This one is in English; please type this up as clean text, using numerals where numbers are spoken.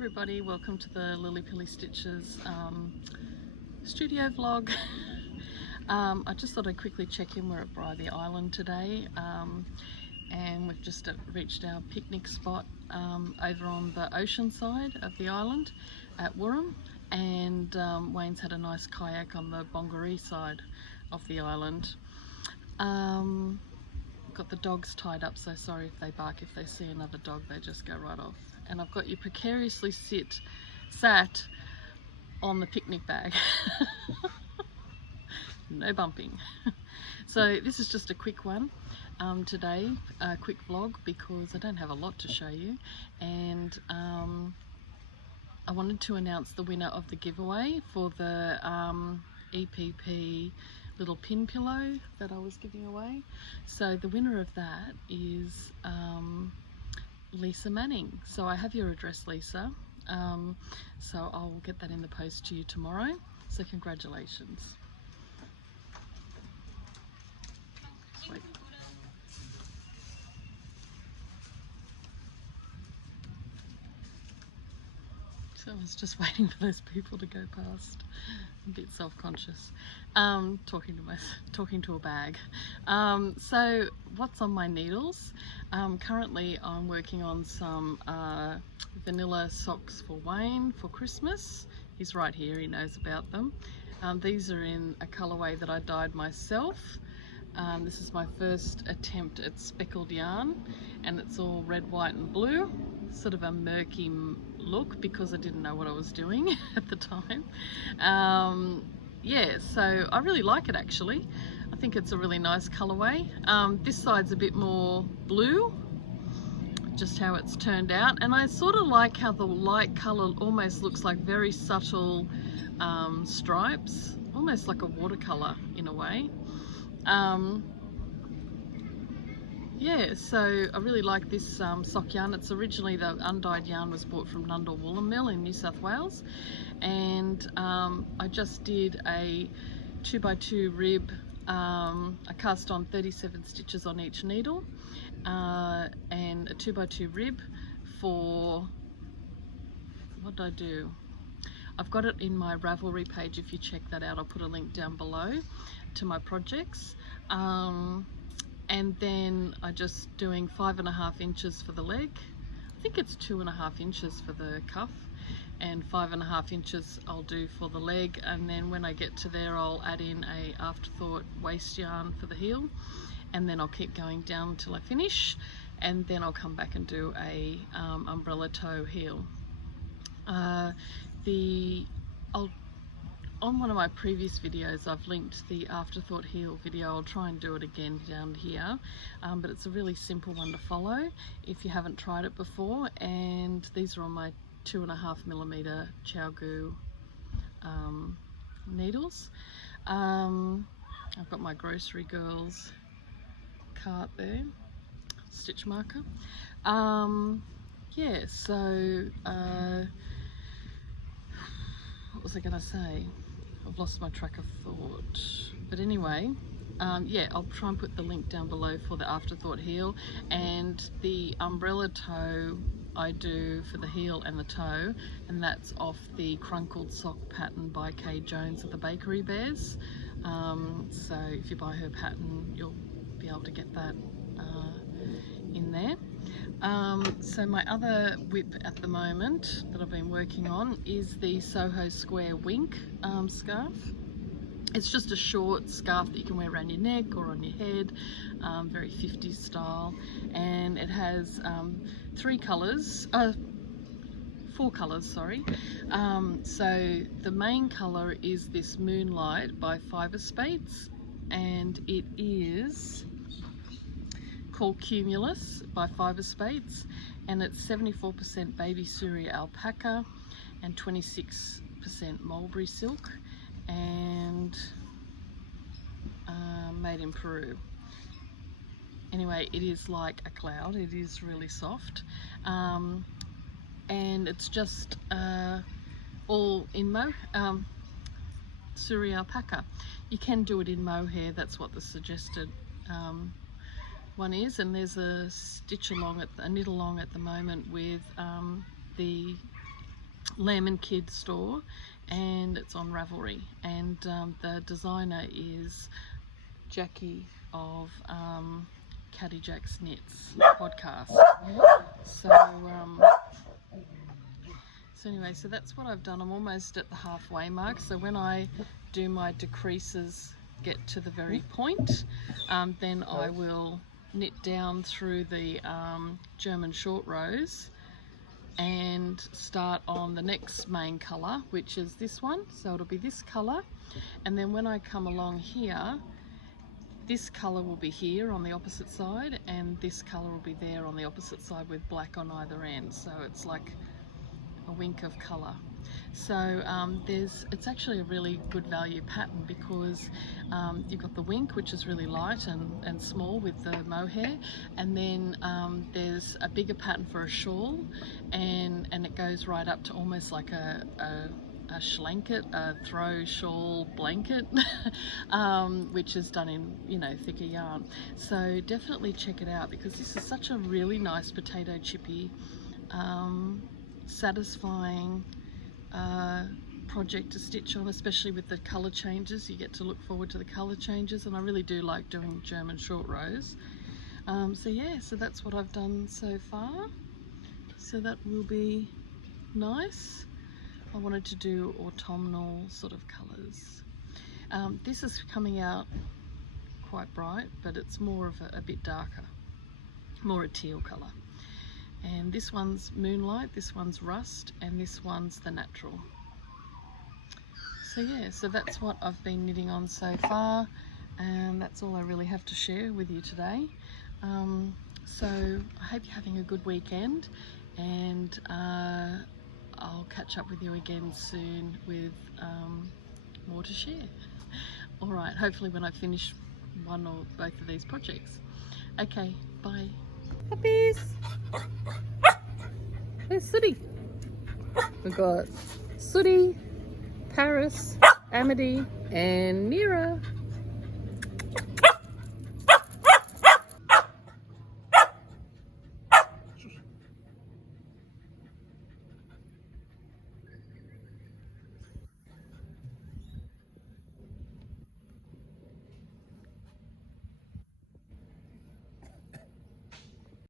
everybody, welcome to the Lily Pilly Stitches studio vlog. I just thought I'd quickly check in. We're at Bribie Island today, and we've just reached our picnic spot over on the ocean side of the island at Wurrum, and Wayne's had a nice kayak on the Bongaree side of the island. Got the dogs tied up, so sorry if they bark. If they see another dog, they just go right off. And I've got you precariously sat on the picnic bag. No bumping. So this is just a quick one today, a quick vlog, because I don't have a lot to show you, and I wanted to announce the winner of the giveaway for the EPP little pin pillow that I was giving away. So the winner of that is Lisa Manning. So I have your address, Lisa, so I'll get that in the post to you tomorrow, so congratulations. Wait. So I was just waiting for those people to go past. I'm a bit self-conscious, talking to a bag. So what's on my needles? Currently I'm working on some vanilla socks for Wayne for Christmas. He's right here, he knows about them. These are in a colourway that I dyed myself. This is my first attempt at speckled yarn, and it's all red, white and blue, sort of a murky look because I didn't know what I was doing at the time. Yeah, so I really like it actually. I think it's a really nice colourway. This side's a bit more blue, just how it's turned out, and I sort of like how the light colour almost looks like very subtle stripes, almost like a watercolour in a way. Yeah, so I really like this sock yarn. It's originally, the undyed yarn was bought from Nundle Woolen Mill in New South Wales, and I just did a 2x2 rib. I cast on 37 stitches on each needle, and a 2x2 rib for, what did I do? I've got it in my Ravelry page. If you check that out, I'll put a link down below to my projects. And then I just doing 5.5 inches for the leg. I think it's 2.5 inches for the cuff, and 5.5 inches I'll do for the leg. And then when I get to there, I'll add in a Afterthought waist yarn for the heel, and then I'll keep going down until I finish, and then I'll come back and do a umbrella toe heel. On one of my previous videos, I've linked the Afterthought heel video. I'll try and do it again down here, but it's a really simple one to follow if you haven't tried it before. And these are on my 2.5mm ChowGoo needles. I've got my Grocery Girls cart there, stitch marker. Yeah, so what was I going to say? I've lost my track of thought. But anyway, yeah, I'll try and put the link down below for the Afterthought heel, and the umbrella toe I do for the heel and the toe, and that's off the Crunkled Sock pattern by Kay Jones of the Bakery Bears. So if you buy her pattern, you'll be able to get that in there. So my other whip at the moment that I've been working on is the Soho Square Wink scarf. It's just a short scarf that you can wear around your neck or on your head, very 50s style, and it has 4 colours, sorry. So the main colour is this Moonlight by Fibre Spades, and it is called Cumulus by Fibre Spades, and it's 74% baby Surya alpaca and 26% mulberry silk, and made in Peru. Anyway, it is like a cloud. It is really soft, and it's just all in Surya alpaca. You can do it in mohair. That's what the suggested one is, and there's a knit along at the moment with the Lamb and Kid store, and it's on Ravelry, and the designer is Jackie of Caddy Jack's Knits podcast. So anyway, so that's what I've done. I'm almost at the halfway mark, so when I do my decreases, get to the very point, then I will knit down through the German short rows and start on the next main colour, which is this one. So it'll be this colour, and then when I come along here, this colour will be here on the opposite side, and this colour will be there on the opposite side with black on either end. So it's like a wink of colour. So it's actually a really good value pattern, because you've got the wink, which is really light and small with the mohair, and then there's a bigger pattern for a shawl, and it goes right up to almost like a schlanket, a throw shawl blanket, which is done in, you know, thicker yarn. So definitely check it out, because this is such a really nice potato chippy, satisfying project to stitch on, especially with the colour changes. You get to look forward to the colour changes, and I really do like doing German short rows. So yeah, so that's what I've done so far. So that will be nice. I wanted to do autumnal sort of colours. This is coming out quite bright, but it's more of a bit darker, more a teal colour. And this one's Moonlight, this one's Rust, and this one's the Natural. So yeah, so that's what I've been knitting on so far, and that's all I really have to share with you today. So I hope you're having a good weekend, and I'll catch up with you again soon with more to share. Alright, hopefully when I finish one or both of these projects. Okay, bye. Puppies! There's Sooty. We've got Sooty, Paris, Amity, and Mira.